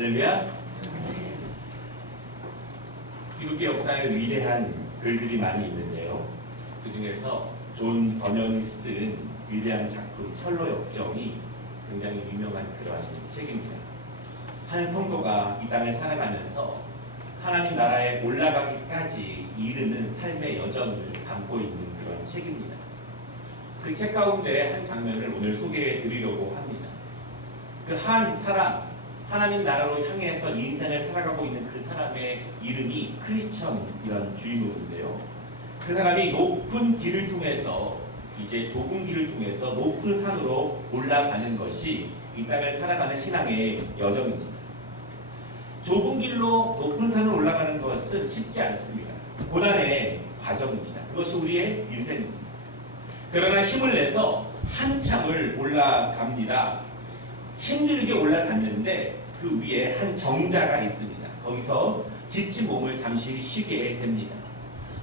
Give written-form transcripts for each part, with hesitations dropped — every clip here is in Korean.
할렐루야. 기독교 역사에 위대한 글들이 많이 있는데요. 그 중에서 존 버년이 쓴 위대한 작품 철로 역정이 굉장히 유명한 그러한 책입니다. 한 성도가 이 땅을 살아가면서 하나님 나라에 올라가기까지 이르는 삶의 여정을 담고 있는 그런 책입니다. 그 책 가운데 한 장면을 오늘 소개해 드리려고 합니다. 그 한 사람, 하나님 나라로 향해서 인생을 살아가고 있는 그 사람의 이름이 크리스천이라는 주인공인데요. 그 사람이 높은 길을 통해서, 이제 좁은 길을 통해서 높은 산으로 올라가는 것이 이 땅을 살아가는 신앙의 여정입니다. 좁은 길로 높은 산을 올라가는 것은 쉽지 않습니다. 고난의 과정입니다. 그것이 우리의 인생입니다. 그러나 힘을 내서 한참을 올라갑니다. 힘들게 올라갔는데 그 위에 한 정자가 있습니다. 거기서 지친 몸을 잠시 쉬게 됩니다.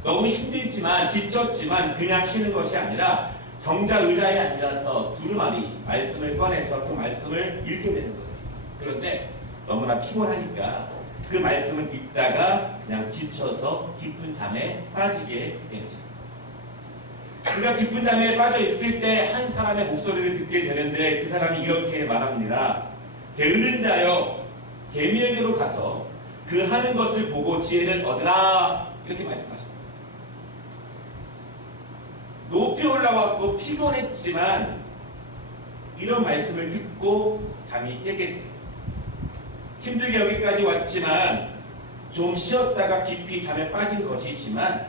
너무 힘들지만 지쳤지만 그냥 쉬는 것이 아니라 정자 의자에 앉아서 두루마리 말씀을 꺼내서 그 말씀을 읽게 되는 거예요. 그런데 너무나 피곤하니까 그 말씀을 읽다가 그냥 지쳐서 깊은 잠에 빠지게 됩니다. 그가 깊은 잠에 빠져 있을 때 한 사람의 목소리를 듣게 되는데 그 사람이 이렇게 말합니다. 게으른 자여, 개미에게로 가서 그 하는 것을 보고 지혜를 얻으라. 이렇게 말씀하십니다. 높이 올라왔고 피곤했지만 이런 말씀을 듣고 잠이 깨게 돼요. 힘들게 여기까지 왔지만 좀 쉬었다가 깊이 잠에 빠진 것이지만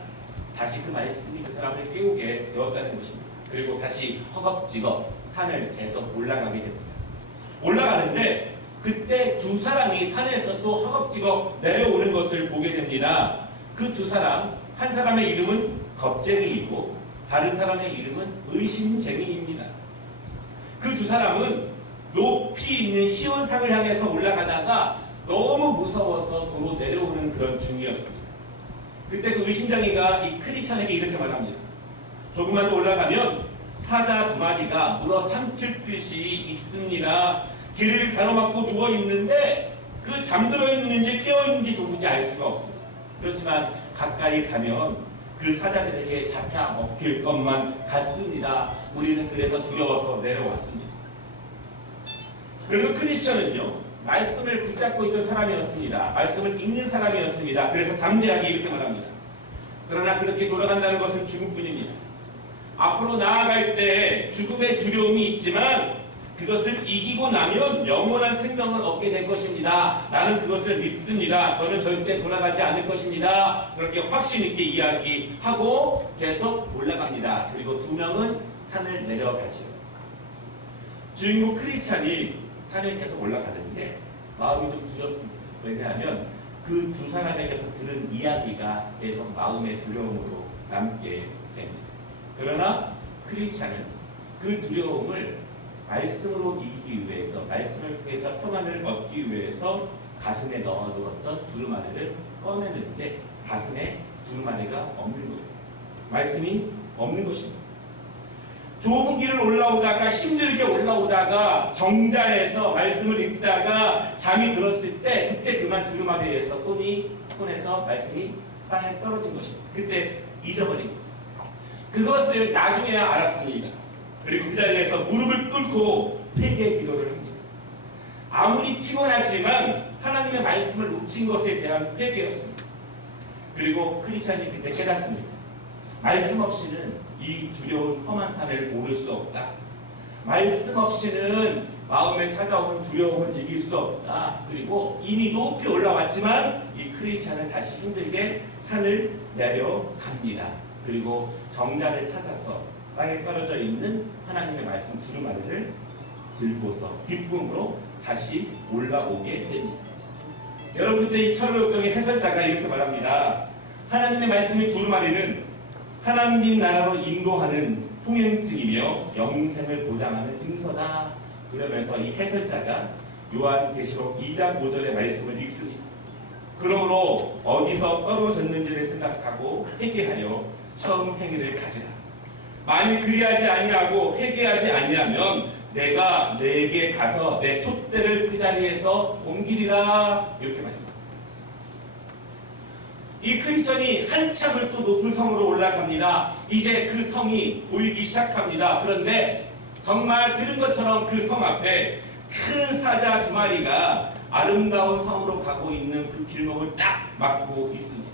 다시 그 말씀이 그 사람을 깨우게 되었다는 것입니다. 그리고 다시 허겁지겁 산을 계속 올라가게 됩니다. 올라가는데 그때 두 사람이 산에서 또 허겁지겁 내려오는 것을 보게 됩니다. 그 두 사람, 한 사람의 이름은 겁쟁이이고 다른 사람의 이름은 의심쟁이입니다. 그 두 사람은 높이 있는 시온산을 향해서 올라가다가 너무 무서워서 도로 내려오는 그런 중이었습니다. 그때 그 의심쟁이가 이 크리스천에게 이렇게 말합니다. 조금만 더 올라가면 사자 두 마리가 물어 삼킬 듯이 있습니다. 길을 가로막고 누워있는데 그 잠들어 있는지 깨어있는지 도무지 알 수가 없습니다. 그렇지만 가까이 가면 그 사자들에게 잡혀 먹힐 것만 같습니다. 우리는 그래서 두려워서 내려왔습니다. 그리고 크리스천은요, 말씀을 붙잡고 있던 사람이었습니다. 말씀을 읽는 사람이었습니다. 그래서 담대하게 이렇게 말합니다. 그러나 그렇게 돌아간다는 것은 죽음뿐입니다. 앞으로 나아갈 때 죽음의 두려움이 있지만 그것을 이기고 나면 영원한 생명을 얻게 될 것입니다. 나는 그것을 믿습니다. 저는 절대 돌아가지 않을 것입니다. 그렇게 확신 있게 이야기하고 계속 올라갑니다. 그리고 두 명은 산을 내려가죠. 주인공 크리스찬이 산을 계속 올라가는데 마음이 좀 두렵습니다. 왜냐하면 그 두 사람에게서 들은 이야기가 계속 마음의 두려움으로 남게 됩니다. 그러나 크리스찬은 그 두려움을 말씀으로 이기기 위해서, 말씀을 통해서 평안을 얻기 위해서 가슴에 넣어두었던 두루마리를 꺼내는데 가슴에 두루마리가 없는 거예요. 말씀이 없는 것입니다. 좁은 길을 올라오다가 힘들게 올라오다가 정자에서 말씀을 읽다가 잠이 들었을 때 그때 그만 두루마리에서 손에서 말씀이 땅에 떨어진 것입니다. 그때 잊어버린 거예요. 그것을 나중에야 알았습니다. 그리고 그 자리에서 무릎을 꿇고 회개 기도를 합니다. 아무리 피곤하지만 하나님의 말씀을 놓친 것에 대한 회개였습니다. 그리고 크리스찬이 그때 깨닫습니다. 말씀 없이는 이 두려운 험한 산을 오를 수 없다. 말씀 없이는 마음에 찾아오는 두려움을 이길 수 없다. 그리고 이미 높이 올라왔지만 이 크리스찬은 다시 힘들게 산을 내려갑니다. 그리고 정자를 찾아서 땅에 떨어져 있는 하나님의 말씀 두루마리를 들고서 기쁨으로 다시 올라오게 됩니다. 여러분, 그때 이 철로 역정의 해설자가 이렇게 말합니다. 하나님의 말씀의 두루마리는 하나님 나라로 인도하는 통행증이며 영생을 보장하는 증서다. 그러면서 이 해설자가 요한계시록 2장 5절의 말씀을 읽습니다. 그러므로 어디서 떨어졌는지를 생각하고 회개하여 처음 행위를 가지라. 만일 그리하지 아니하고 회개하지 아니하면 내가 내게 가서 내 촛대를 그 자리에서 옮기리라. 이렇게 말씀합니다. 이 크리스천이 한참을 또 높은 성으로 올라갑니다. 이제 그 성이 보이기 시작합니다. 그런데 정말 들은 것처럼 그 성 앞에 큰 사자 두 마리가 아름다운 성으로 가고 있는 그 길목을 딱 막고 있습니다.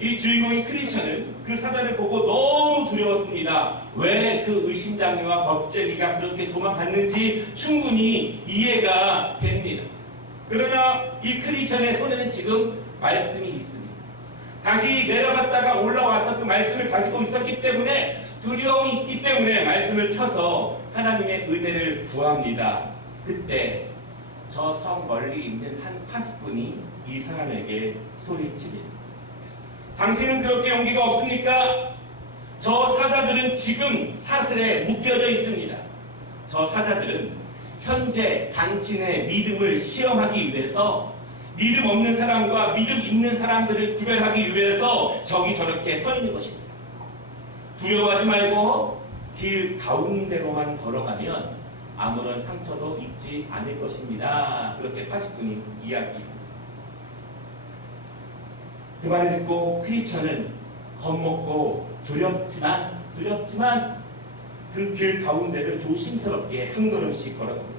이 주인공인 크리스천은 그 사자를 보고 너무 두려웠습니다. 왜 그 의심장애와 겁쟁이가 그렇게 도망갔는지 충분히 이해가 됩니다. 그러나 이 크리스천의 손에는 지금 말씀이 있습니다. 다시 내려갔다가 올라와서 그 말씀을 가지고 있었기 때문에 두려움이 있기 때문에 말씀을 펴서 하나님의 은혜를 구합니다. 그때 저 성 멀리 있는 한 파수꾼이 이 사람에게 소리칩니다. 당신은 그렇게 용기가 없습니까? 저 사자들은 지금 사슬에 묶여져 있습니다. 저 사자들은 현재 당신의 믿음을 시험하기 위해서 믿음 없는 사람과 믿음 있는 사람들을 구별하기 위해서 저기 저렇게 서 있는 것입니다. 두려워하지 말고 길 가운데로만 걸어가면 아무런 상처도 입지 않을 것입니다. 그렇게 파수꾼이 이야기합니다. 그 말을 듣고 크리스천은 겁먹고 두렵지만 그 길 가운데를 조심스럽게 한 걸음씩 걸어갑니다.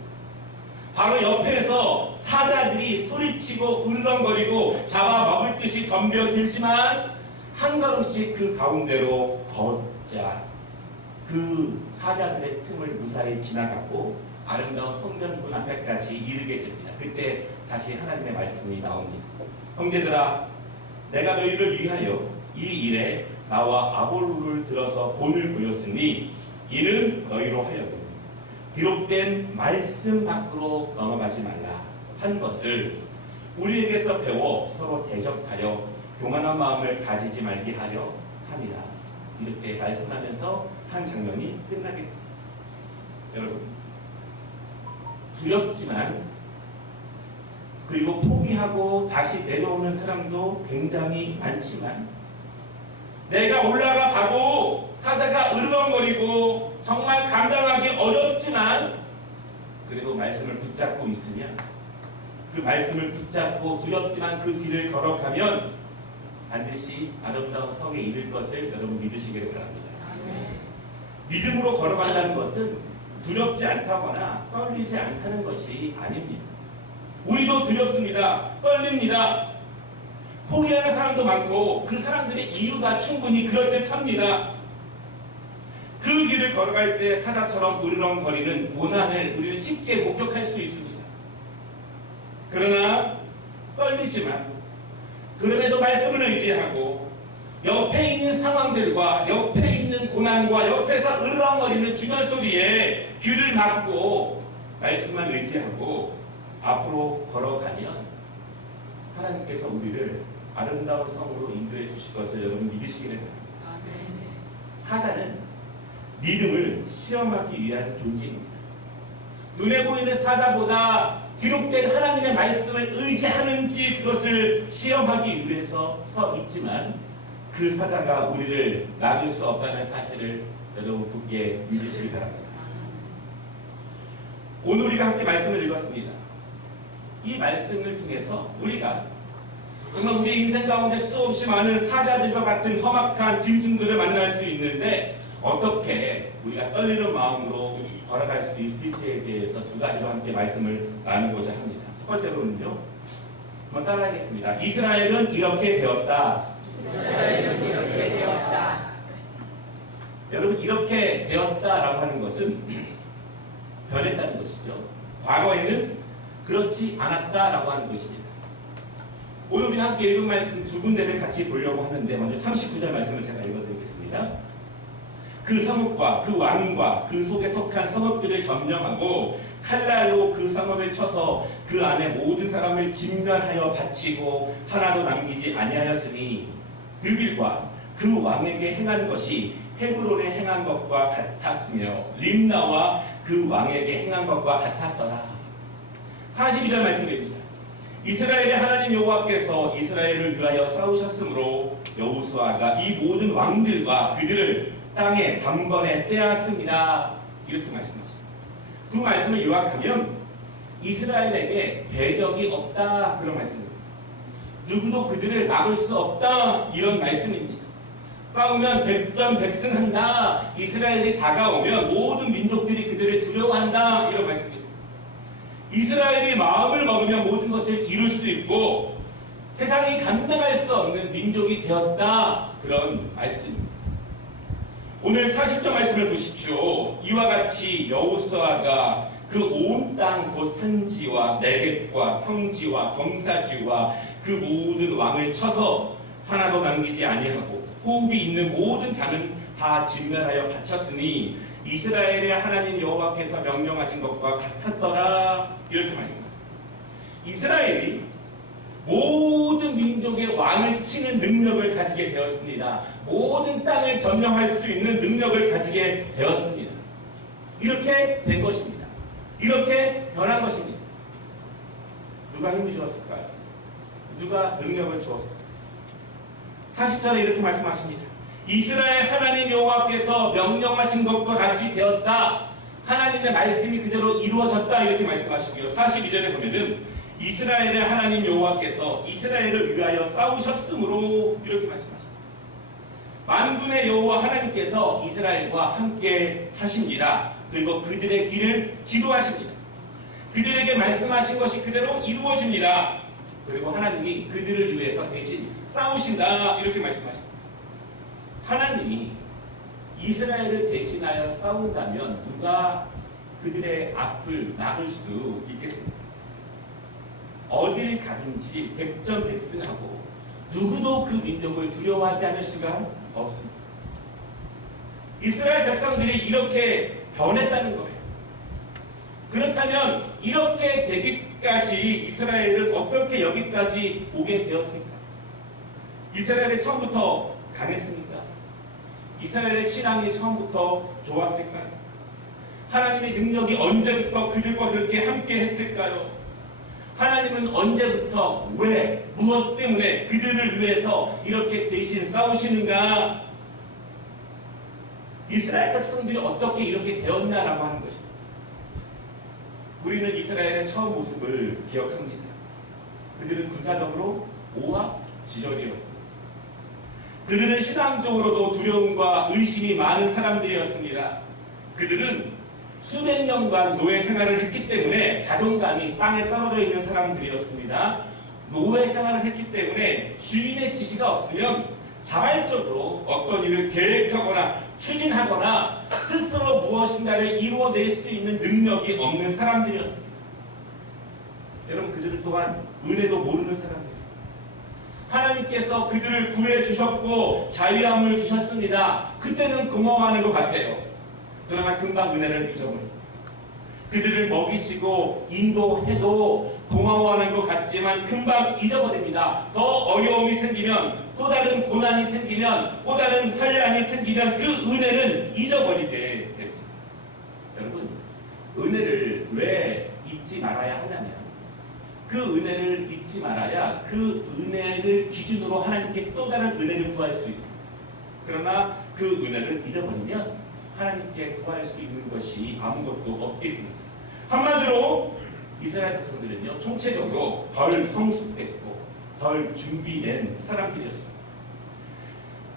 바로 옆에서 사자들이 소리치고 으르렁거리고 잡아먹을 듯이 덤벼들지만 한 걸음씩 그 가운데로 걷자 그 사자들의 틈을 무사히 지나가고 아름다운 성전문 앞에까지 이르게 됩니다. 그때 다시 하나님의 말씀이 나옵니다. 형제들아, 내가 너희를 위하여 이 일에 나와 아볼로를 들어서 본을 보였으니 이는 너희로 하여금 기록된 말씀 밖으로 넘어가지 말라 한 것을 우리에게서 배워 서로 대적하여 교만한 마음을 가지지 말게 하려 함이라. 이렇게 말씀하면서 한 장면이 끝나게 됩니다. 여러분, 두렵지만 그리고 포기하고 다시 내려오는 사람도 굉장히 많지만 내가 올라가 봐도 사자가 으르렁거리고 정말 감당하기 어렵지만 그래도 말씀을 붙잡고 있으면 그 말씀을 붙잡고 두렵지만 그 길을 걸어가면 반드시 아름다운 성에 이를 것을 여러분 믿으시기를 바랍니다. 믿음으로 걸어간다는 것은 두렵지 않다거나 떨리지 않다는 것이 아닙니다. 우리도 두렵습니다. 떨립니다. 포기하는 사람도 많고 그 사람들의 이유가 충분히 그럴듯합니다. 그 길을 걸어갈 때 사자처럼 으르렁거리는 고난을 우리는 쉽게 목격할 수 있습니다. 그러나 떨리지만 그럼에도 말씀을 의지하고 옆에 있는 상황들과 옆에 있는 고난과 옆에서 으르렁거리는 주변 소리에 귀를 막고 말씀만 의지하고 앞으로 걸어가면 하나님께서 우리를 아름다운 성으로 인도해 주실 것을 여러분 믿으시기를 바랍니다. 사자는 믿음을 시험하기 위한 존재입니다. 눈에 보이는 사자보다 기록된 하나님의 말씀을 의지하는지 그것을 시험하기 위해서 서 있지만 그 사자가 우리를 놔둘 수 없다는 사실을 여러분 굳게 믿으시기 바랍니다. 오늘 우리가 함께 말씀을 읽었습니다. 이 말씀을 통해서 우리가 정말 우리 인생 가운데 수없이 많은 사자들과 같은 험악한 짐승들을 만날 수 있는데 어떻게 우리가 떨리는 마음으로 걸어갈 수 있을지에 대해서 두 가지로 함께 말씀을 나누고자 합니다. 첫 번째로는요, 한번 따라하겠습니다. 이스라엘은 이렇게 되었다. 이스라엘은 이렇게 되었다. 여러분, 이렇게 되었다라고 하는 것은 변했다는 것이죠. 과거에는 그렇지 않았다라고 하는 것입니다. 오늘 우리 함께 읽은 말씀 두 군데를 같이 보려고 하는데 먼저 39절 말씀을 제가 읽어드리겠습니다. 그 성읍과 그 왕과 그 속에 속한 성읍들을 점령하고 칼날로 그 성읍을 쳐서 그 안에 모든 사람을 진멸하여 바치고 하나도 남기지 아니하였으니 그 빌과 그 왕에게 행한 것이 헤브론에 행한 것과 같았으며 림나와 그 왕에게 행한 것과 같았더라. 42절 말씀입니다. 이스라엘의 하나님 여호와께서 이스라엘을 위하여 싸우셨으므로 여호수아가 이 모든 왕들과 그들을 땅에 단번에 빼앗습니다. 이렇게 말씀하십니다. 두 말씀을 요약하면 이스라엘에게 대적이 없다 그런 말씀입니다. 누구도 그들을 막을 수 없다 이런 말씀입니다. 싸우면 백전백승한다. 이스라엘이 다가오면 모든 민족들이 그들을 두려워한다 이런 말씀입니다. 이스라엘이 마음을 먹으면 모든 것을 이룰 수 있고 세상이 감당할 수 없는 민족이 되었다 그런 말씀입니다. 오늘 40절 말씀을 보십시오. 이와 같이 여호수아가 그 온 땅 곧 산지와 내겝과 평지와 경사지와 그 모든 왕을 쳐서 하나도 남기지 아니하고 호흡이 있는 모든 자는 다 진멸하여 바쳤으니 이스라엘의 하나님 여호와께서 명령하신 것과 같았더라 이렇게 말씀합니다. 이스라엘이 모든 민족의 왕을 치는 능력을 가지게 되었습니다. 모든 땅을 점령할 수 있는 능력을 가지게 되었습니다. 이렇게 된 것입니다. 이렇게 변한 것입니다. 누가 힘을 주었을까요? 누가 능력을 주었을까요? 40절에 이렇게 말씀하십니다. 이스라엘 하나님 여호와께서 명령하신 것과 같이 되었다. 하나님의 말씀이 그대로 이루어졌다 이렇게 말씀하시고요. 42절에 보면은 이스라엘의 하나님 여호와께서 이스라엘을 위하여 싸우셨으므로 이렇게 말씀하십니다. 만군의 여호와 하나님께서 이스라엘과 함께 하십니다. 그리고 그들의 길을 지도하십니다. 그들에게 말씀하신 것이 그대로 이루어집니다. 그리고 하나님이 그들을 위해서 대신 싸우신다 이렇게 말씀하십니다. 하나님이 이스라엘을 대신하여 싸운다면 누가 그들의 앞을 막을 수 있겠습니까? 어딜 가든지 백전백승하고 누구도 그 민족을 두려워하지 않을 수가 없습니다. 이스라엘 백성들이 이렇게 변했다는 거예요. 그렇다면 이렇게 되기까지 이스라엘은 어떻게 여기까지 오게 되었습니까? 이스라엘이 처음부터 강했습니까? 이스라엘의 신앙이 처음부터 좋았을까요? 하나님의 능력이 언제부터 그들과 그렇게 함께 했을까요? 하나님은 언제부터 왜 무엇 때문에 그들을 위해서 이렇게 대신 싸우시는가? 이스라엘 백성들이 어떻게 이렇게 되었냐라고 하는 것입니다. 우리는 이스라엘의 처음 모습을 기억합니다. 그들은 군사적으로 오합지졸이었습니다. 그들은 신앙적으로도 두려움과 의심이 많은 사람들이었습니다. 그들은 수백 년간 노예 생활을 했기 때문에 자존감이 땅에 떨어져 있는 사람들이었습니다. 노예 생활을 했기 때문에 주인의 지시가 없으면 자발적으로 어떤 일을 계획하거나 추진하거나 스스로 무엇인가를 이루어낼 수 있는 능력이 없는 사람들이었습니다. 여러분, 그들 또한 은혜도 모르는 사람들입니다. 하나님께서 그들을 구해주셨고 자유함을 주셨습니다. 그때는 고마워하는 것 같아요. 그러나 금방 은혜를 잊어버립니다. 그들을 먹이시고 인도해도 고마워하는 것 같지만 금방 잊어버립니다. 더 어려움이 생기면, 또 다른 고난이 생기면, 또 다른 환난이 생기면 그 은혜는 잊어버리게 됩니다. 여러분, 은혜를 왜 잊지 말아야 하냐면, 그 은혜를 잊지 말아야 그 은혜를 기준으로 하나님께 또 다른 은혜를 구할 수 있습니다. 그러나 그 은혜를 잊어버리면 하나님께 구할 수 있는 것이 아무것도 없게 됩니다. 한마디로 이스라엘 백성들은요, 총체적으로 덜 성숙됐고 덜 준비된 사람들이었습니다.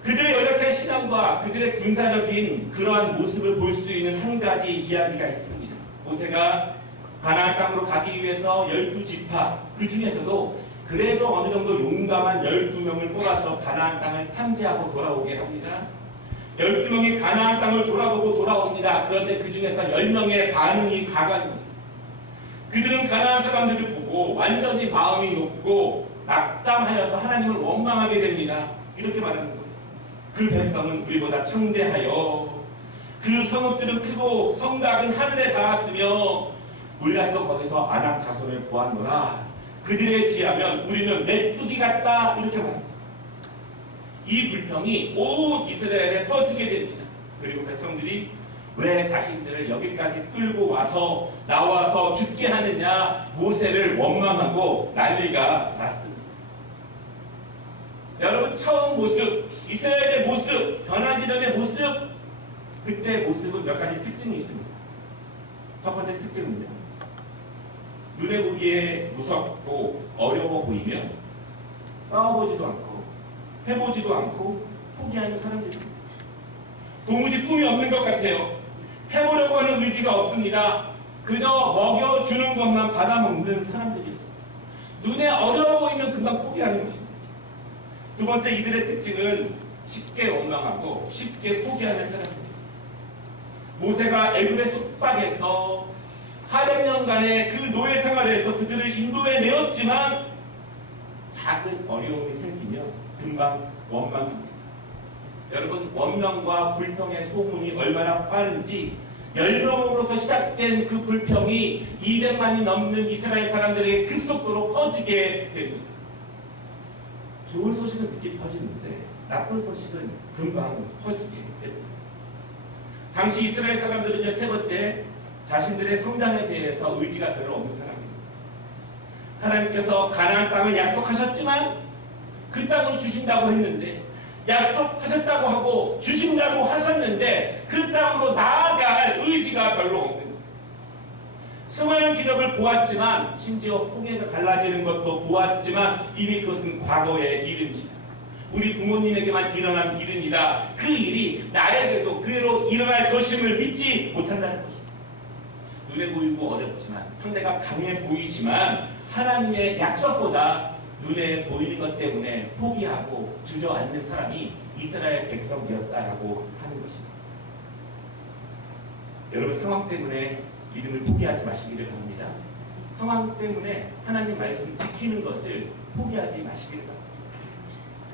그들의 연약한 신앙과 그들의 군사적인 그러한 모습을 볼 수 있는 한 가지 이야기가 있습니다. 모세가 가나안 땅으로 가기 위해서 12지파, 그 중에서도 그래도 어느 정도 용감한 12명을 뽑아서 가나안 땅을 탐지하고 돌아오게 합니다. 12명이 가나안 땅을 돌아보고 돌아옵니다. 그런데 그 중에서 10명의 반응이 가관입니다. 그들은 가나안 사람들을 보고 완전히 마음이 높고 낙담하여서 하나님을 원망하게 됩니다. 이렇게 말하는 거예요. 그 백성은 우리보다 창대하여 그 성읍들은 크고 성곽은 하늘에 닿았으며 우리가 또 거기서 아낙 자손을 보았노라. 그들에 비하면 우리는 메뚜기 같다. 이렇게 말합니다. 이 불평이 온 이스라엘에 퍼지게 됩니다. 그리고 백성들이 왜 자신들을 여기까지 끌고 와서 나와서 죽게 하느냐, 모세를 원망하고 난리가 났습니다. 여러분, 처음 모습, 이스라엘의 모습, 변하기 전의 모습, 그때 모습은 몇 가지 특징이 있습니다. 첫 번째 특징은요, 눈에 보기에 무섭고 어려워 보이면 싸워보지도 않고 해보지도 않고 포기하는 사람들입니다. 도무지 꿈이 없는 것 같아요. 해보려고 하는 의지가 없습니다. 그저 먹여주는 것만 받아먹는 사람들이었습니다. 눈에 어려워 보이면 금방 포기하는 것입니다. 두 번째, 이들의 특징은 쉽게 원망하고 쉽게 포기하는 사람입니다. 모세가 애굽의 속박에서 400년간의 그 노예 생활에서 그들을 인도해 내었지만 작은 어려움이 생기면 금방 원망합니다. 여러분, 원망과 불평의 소문이 얼마나 빠른지 10명으로부터 시작된 그 불평이 200만이 넘는 이스라엘 사람들에게 급속도로 퍼지게 됩니다. 좋은 소식은 늦게 퍼지는데 나쁜 소식은 금방 퍼지게 됩니다. 당시 이스라엘 사람들은요, 세 번째, 자신들의 성장에 대해서 의지가 별로 없는 사람입니다. 하나님께서 가나안 땅을 약속하셨지만 그 땅을 주신다고 했는데, 약속하셨다고 하고 주신다고 하셨는데 그 땅으로 나아갈 의지가 별로 없는 거예요. 수많은 기적을 보았지만, 심지어 홍해가 갈라지는 것도 보았지만 이미 그것은 과거의 일입니다. 우리 부모님에게만 일어난 일입니다. 그 일이 나에게도 그대로 일어날 것임을 믿지 못한다는 것입니다. 눈에 보이고 어렵지만, 상대가 강해 보이지만 하나님의 약속보다 눈에 보이는 것 때문에 포기하고 주저앉는 사람이 이스라엘 백성이었다라고 하는 것입니다. 여러분, 상황 때문에 믿음을 포기하지 마시기를 바랍니다. 상황 때문에 하나님 말씀 지키는 것을 포기하지 마시기를 바랍니다.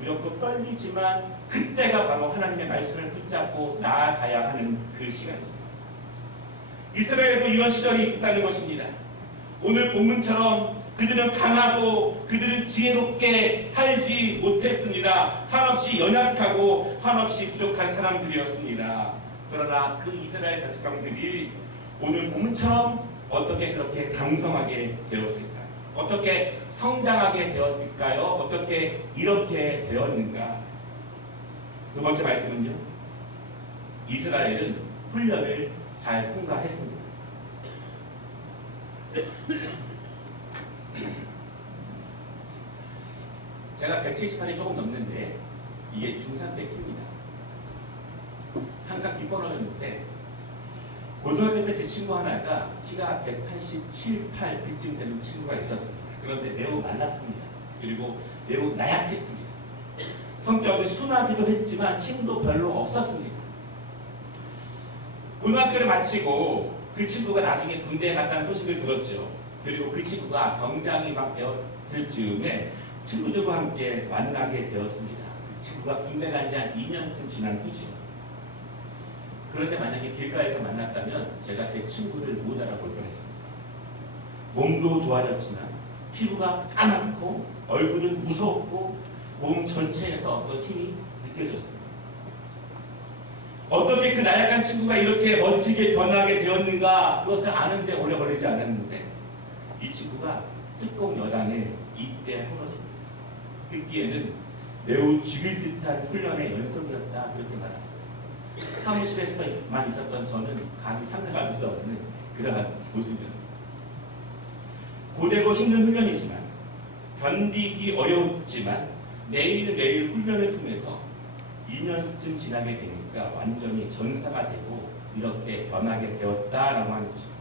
두렵고 떨리지만 그때가 바로 하나님의 말씀을 붙잡고 나아가야 하는 그 시간입니다. 이스라엘도 이런 시절이 있다는 것입니다. 오늘 본문처럼 그들은 강하고 그들은 지혜롭게 살지 못했습니다. 한없이 연약하고 한없이 부족한 사람들이었습니다. 그러나 그 이스라엘 백성들이 오늘 본문처럼 어떻게 그렇게 강성하게 되었을까요? 어떻게 성장하게 되었을까요? 어떻게 이렇게 되었는가? 두 번째 말씀은요, 이스라엘은 훈련을 잘 통과했습니다. 제가 178이 조금 넘는데 이게 중3 때 키입니다. 항상 뒷번호였는데 고등학교 때 제 친구 하나가 키가 187, 8 그쯤 되는 친구가 있었습니다. 그런데 매우 말랐습니다. 그리고 매우 나약했습니다. 성격이 순하기도 했지만 힘도 별로 없었습니다. 고등학교를 마치고 그 친구가 나중에 군대에 갔다는 소식을 들었죠. 그리고 그 친구가 병장이 막 되었을 즈음에 친구들과 함께 만나게 되었습니다. 그 친구가 군대 간 지 한 2년쯤 지난 후죠. 그런데 만약에 길가에서 만났다면 제가 제 친구를 못 알아볼 뻔했습니다. 몸도 좋아졌지만 피부가 까맣고 얼굴은 무서웠고 몸 전체에서 어떤 힘이 느껴졌습니다. 어떻게 그 나약한 친구가 이렇게 멋지게 변하게 되었는가, 그것을 아는데 오래 걸리지 않았는데 이 친구가 특공 여단에 입대하였습니다. 듣기에는 매우 죽일 듯한 훈련의 연속이었다, 그렇게 말합니다. 사무실에서만 있었던 저는 감히 상상할 수 없는 그러한 모습이었습니다. 고되고 힘든 훈련이지만, 견디기 어려웠지만 매일매일 훈련을 통해서 2년쯤 지나게 되니까 완전히 전사가 되고 이렇게 변하게 되었다라고 하는 것입니다.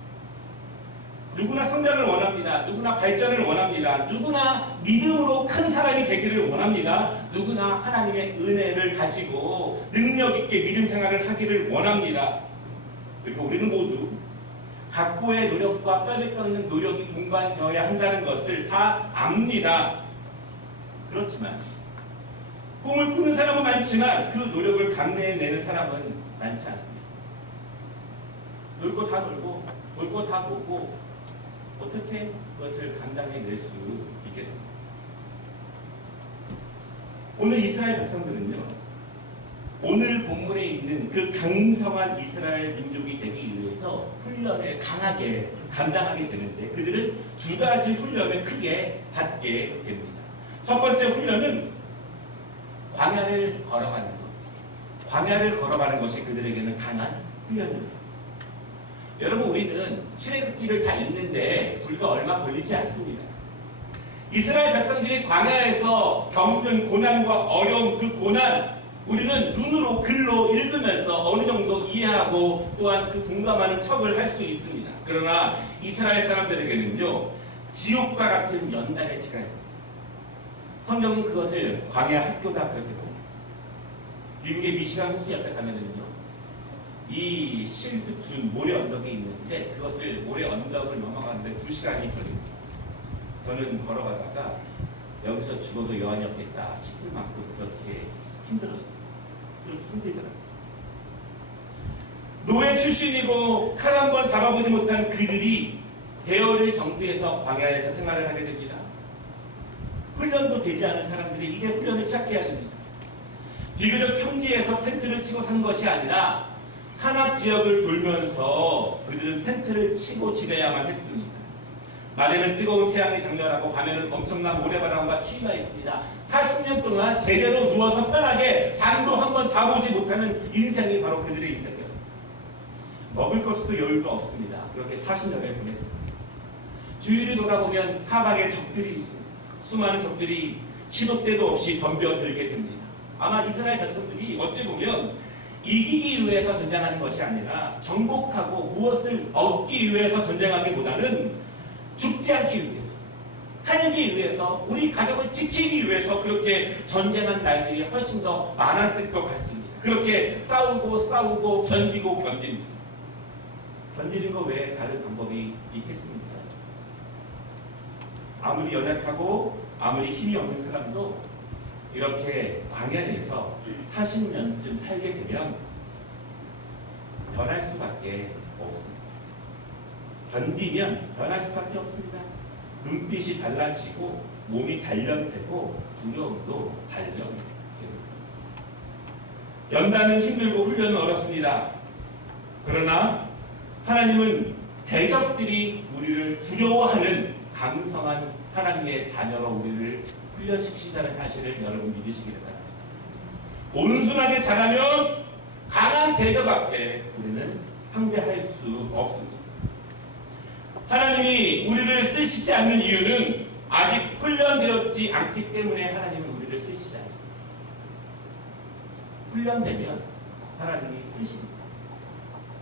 누구나 성장을 원합니다. 누구나 발전을 원합니다. 누구나 믿음으로 큰 사람이 되기를 원합니다. 누구나 하나님의 은혜를 가지고 능력 있게 믿음 생활을 하기를 원합니다. 그리고 우리는 모두 각고의 노력과 뼈를 깎는 노력이 동반되어야 한다는 것을 다 압니다. 그렇지만 꿈을 꾸는 사람은 많지만 그 노력을 감내해내는 사람은 많지 않습니다. 놀 거 다 놀고 볼 거 다 보고 어떻게 그것을 감당해낼 수 있겠습니까? 오늘 이스라엘 백성들은요, 오늘 본문에 있는 그 강성한 이스라엘 민족이 되기 위해서 훈련을 강하게 감당하게 되는데 그들은 두 가지 훈련을 크게 받게 됩니다. 첫 번째 훈련은 광야를 걸어가는 것. 광야를 걸어가는 것이 그들에게는 강한 훈련이었습니다. 여러분, 우리는 출애굽기를 다 읽는데 불과 얼마 걸리지 않습니다. 이스라엘 백성들이 광야에서 겪는 고난과 어려운 그 고난, 우리는 눈으로 글로 읽으면서 어느 정도 이해하고 또한 그 공감하는 척을 할 수 있습니다. 그러나 이스라엘 사람들에게는요, 지옥과 같은 연단의 시간입니다. 성경은 그것을 광야 학교다 그렇게 봅니다. 미국의 미시간 호수 옆에 가면은요, 이 실드둔 모래 언덕이 있는데 그것을 모래 언덕을 넘어가는데 2시간이 걸립니다. 저는 걸어가다가 여기서 죽어도 여한이 없겠다 싶을 만큼 그렇게 힘들었습니다. 그렇게 힘들더라고요. 노예 출신이고 칼 한 번 잡아보지 못한 그들이 대열을 정비해서 광야에서 생활을 하게 됩니다. 훈련도 되지 않은 사람들이 이제 훈련을 시작해야 됩니다. 비교적 평지에서 텐트를 치고 산 것이 아니라 산악 지역을 돌면서 그들은 텐트를 치고 지내야만 했습니다. 낮에는 뜨거운 태양이 장렬하고 밤에는 엄청난 모래바람과 추위가 있습니다. 40년 동안 제대로 누워서 편하게 잠도 한번 자보지 못하는 인생이 바로 그들의 인생이었습니다. 먹을 것도 여유가 없습니다. 그렇게 40년을 보냈습니다. 주위를 돌아보면 사방에 적들이 있습니다. 수많은 적들이 시도 때도 없이 덤벼들게 됩니다. 아마 이스라엘 백성들이 어찌 보면 이기기 위해서 전쟁하는 것이 아니라 정복하고 무엇을 얻기 위해서 전쟁하기보다는 죽지 않기 위해서, 살기 위해서, 우리 가족을 지키기 위해서 그렇게 전쟁한 날들이 훨씬 더 많았을 것 같습니다. 그렇게 싸우고 견디고 견딥니다. 견디는 것 외에 다른 방법이 있겠습니까? 아무리 연약하고 아무리 힘이 없는 사람도 이렇게 광야에서 40년쯤 살게 되면 변할 수밖에 없습니다. 견디면 변할 수밖에 없습니다. 눈빛이 달라지고 몸이 단련되고 두려움도 단련됩니다. 연단은 힘들고 훈련은 어렵습니다. 그러나 하나님은 대적들이 우리를 두려워하는 강성한 하나님의 자녀로 우리를 훈련시키신다는 사실을 여러분 믿으시기를 바랍니다. 온순하게 자라면 강한 대적 앞에 우리는 상대할 수 없습니다. 하나님이 우리를 쓰시지 않는 이유는 아직 훈련되었지 않기 때문에 하나님은 우리를 쓰시지 않습니다. 훈련되면 하나님이 쓰십니다.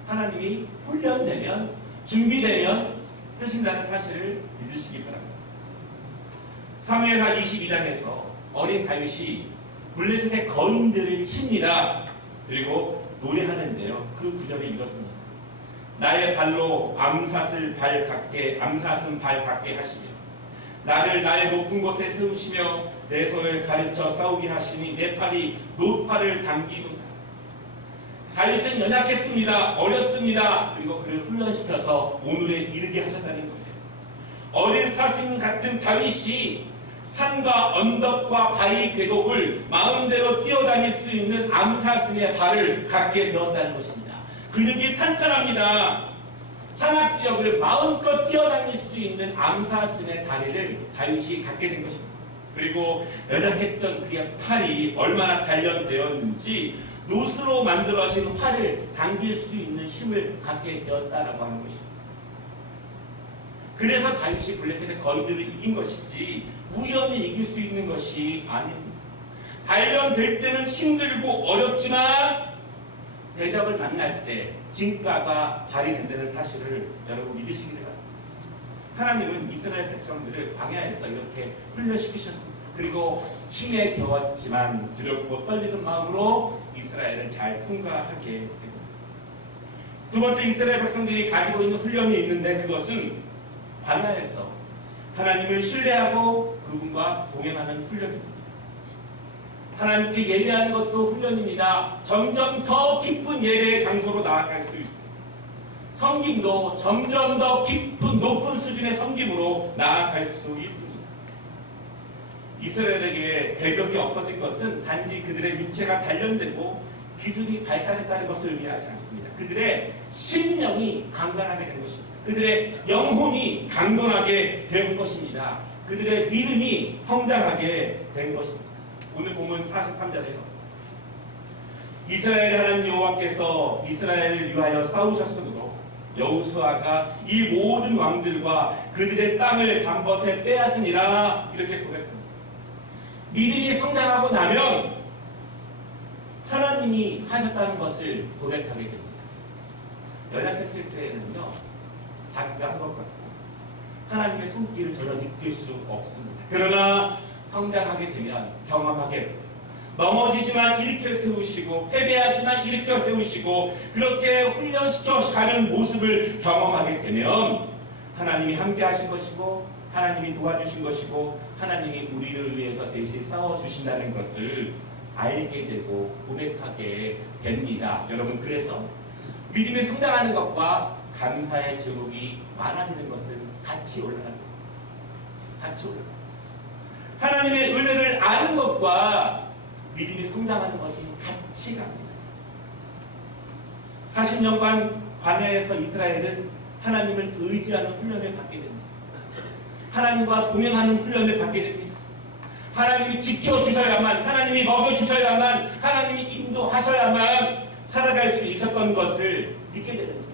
하나님이 훈련되면, 준비되면 쓰신다는 사실을 믿으시기 바랍니다. 사무엘하 22장에서 어린 다윗이 블레셋의 거인들을 칩니다. 그리고 노래하는데요. 그 구절이 이렇습니다. 나의 발로 암삿은 발 갖게 하시며 나를 나의 높은 곳에 세우시며 내 손을 가르쳐 싸우게 하시니 내 팔이 노팔을 당기도다. 다윗은 연약했습니다. 어렸습니다. 그리고 그를 훈련시켜서 오늘에 이르게 하셨다는 거예요. 어린 사슴 같은 다윗이 산과 언덕과 바위 계곡을 마음대로 뛰어다닐 수 있는 암사슴의 발을 갖게 되었다는 것입니다. 근육이 탄탄합니다. 산악지역을 마음껏 뛰어다닐 수 있는 암사슴의 다리를 다윗이 갖게 된 것입니다. 그리고 연약했던 그의 팔이 얼마나 단련되었는지 노스로 만들어진 활을 당길 수 있는 힘을 갖게 되었다라고 하는 것입니다. 그래서 다윗이 블레셋의 거인들을 이긴 것이지 우연히 이길 수 있는 것이 아닙니다. 단련될 때는 힘들고 어렵지만 대적을 만날 때 진가가 발휘된다는 사실을 여러분 믿으시기를 바랍니다. 하나님은 이스라엘 백성들을 광야에서 이렇게 훈련시키셨습니다. 그리고 힘에 겨웠지만 두렵고 떨리는 마음으로 이스라엘을 잘 통과하게 됩니다. 두 번째, 이스라엘 백성들이 가지고 있는 훈련이 있는데 그것은 광야에서 하나님을 신뢰하고 그분과 동행하는 훈련입니다. 하나님께 예배하는 것도 훈련입니다. 점점 더 깊은 예배의 장소로 나아갈 수 있습니다. 섬김도 점점 더 깊은 높은 수준의 섬김으로 나아갈 수 있습니다. 이스라엘에게 대적이 없어진 것은 단지 그들의 육체가 단련되고 기술이 발달했다는 것을 의미하지 않습니다. 그들의 심령이 강건하게 된 것입니다. 그들의 영혼이 강건하게 된 것입니다. 그들의 믿음이 성장하게 된 것입니다. 오늘 본문 43절에요. 이스라엘 하나님 여호와께서 이스라엘을 위하여 싸우셨으므로 여호수아가 이 모든 왕들과 그들의 땅을 단번에 빼앗으니라 이렇게 고백합니다. 믿음이 성장하고 나면 하나님이 하셨다는 것을 고백하게 됩니다. 연약했을 때에는요, 자기가 한 것 같고 하나님의 손길을 전혀 느낄 수 없습니다. 그러나 성장하게 되면 경험하게 됩니다. 넘어지지만 일으켜 세우시고 패배하지만 일으켜 세우시고 그렇게 훈련시켜 가는 모습을 경험하게 되면 하나님이 함께 하신 것이고 하나님이 도와주신 것이고 하나님이 우리를 위해서 대신 싸워주신다는 것을 알게 되고 고백하게 됩니다. 여러분, 그래서 믿음이 성장하는 것과 감사의 제목이 많아지는 것은 같이 올라갑니다. 같이 올라갑니다. 하나님의 은혜를 아는 것과 믿음이 성장하는 것은 같이 갑니다. 40년간 광야에서 이스라엘은 하나님을 의지하는 훈련을 받게 됩니다. 하나님과 동행하는 훈련을 받게 됩니다. 하나님이 지켜주셔야만, 하나님이 먹여주셔야만, 하나님이 인도하셔야만 살아갈 수 있었던 것을 믿게 됩니다.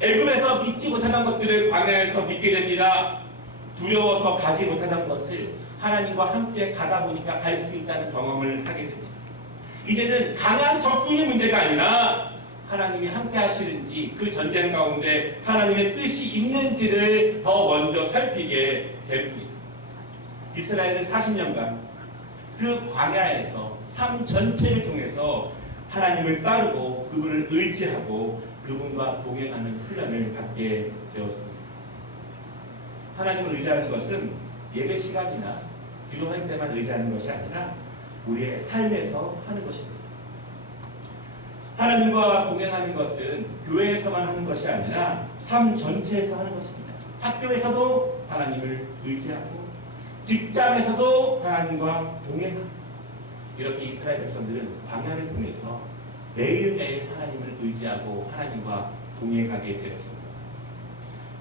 애굽에서 믿지 못하던 것들을 광야에서 믿게 됩니다. 두려워서 가지 못하던 것을 하나님과 함께 가다 보니까 갈 수 있다는 경험을 하게 됩니다. 이제는 강한 적군이 문제가 아니라 하나님이 함께 하시는지 그 전쟁 가운데 하나님의 뜻이 있는지를 더 먼저 살피게 됩니다. 이스라엘은 40년간 그 광야에서 삶 전체를 통해서 하나님을 따르고 그분을 의지하고 그분과 동행하는 훈련을 갖게 되었습니다. 하나님을 의지하는 것은 예배 시간이나 기도할 때만 의지하는 것이 아니라 우리의 삶에서 하는 것입니다. 하나님과 동행하는 것은 교회에서만 하는 것이 아니라 삶 전체에서 하는 것입니다. 학교에서도 하나님을 의지하고 직장에서도 하나님과 동행하고 이렇게 이스라엘 백성들은 광야를 통해서 매일매일 하나님을 의지하고 하나님과 동행하게 되었습니다.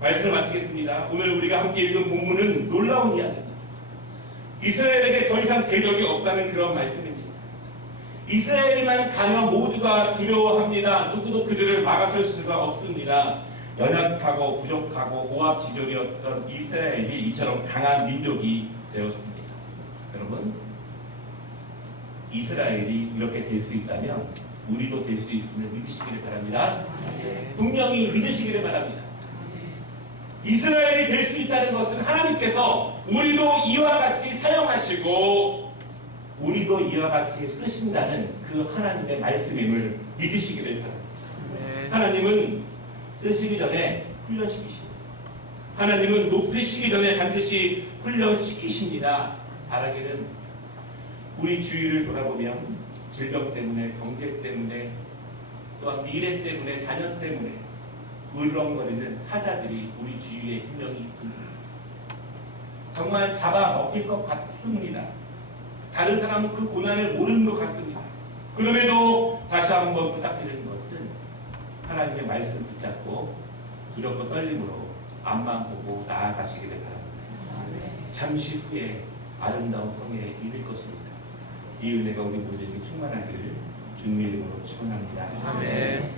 말씀을 마치겠습니다. 오늘 우리가 함께 읽은 본문은 놀라운 이야기입니다. 이스라엘에게 더 이상 대적이 없다는 그런 말씀입니다. 이스라엘만 가면 모두가 두려워합니다. 누구도 그들을 막아설 수가 없습니다. 연약하고 부족하고 오합지졸이었던 이스라엘이 이처럼 강한 민족이 되었습니다. 여러분, 이스라엘이 이렇게 될 수 있다면 우리도 될 수 있음을 믿으시기를 바랍니다. 분명히 믿으시기를 바랍니다. 이스라엘이 될 수 있다는 것은 하나님께서 우리도 이와 같이 사용하시고 우리도 이와 같이 쓰신다는 그 하나님의 말씀임을 믿으시기를 바랍니다. 하나님은 쓰시기 전에 훈련시키십니다. 하나님은 높이시기 전에 반드시 훈련시키십니다. 바라기는 우리 주위를 돌아보면 질병 때문에, 경제 때문에, 또한 미래 때문에, 자녀 때문에 울렁거리는 사자들이 우리 주위에 분명히 있습니다. 정말 잡아먹힐 것 같습니다. 다른 사람은 그 고난을 모르는 것 같습니다. 그럼에도 다시 한번 부탁드리는 것은 하나님의 말씀 붙잡고 두렵고 떨림으로 앞만 보고 나아가시기를 바랍니다. 잠시 후에 아름다운 성에 이를 것입니다. 이 은혜가 우리 모두에게 충만하기를 주님의 이름으로 축원합니다. 아멘.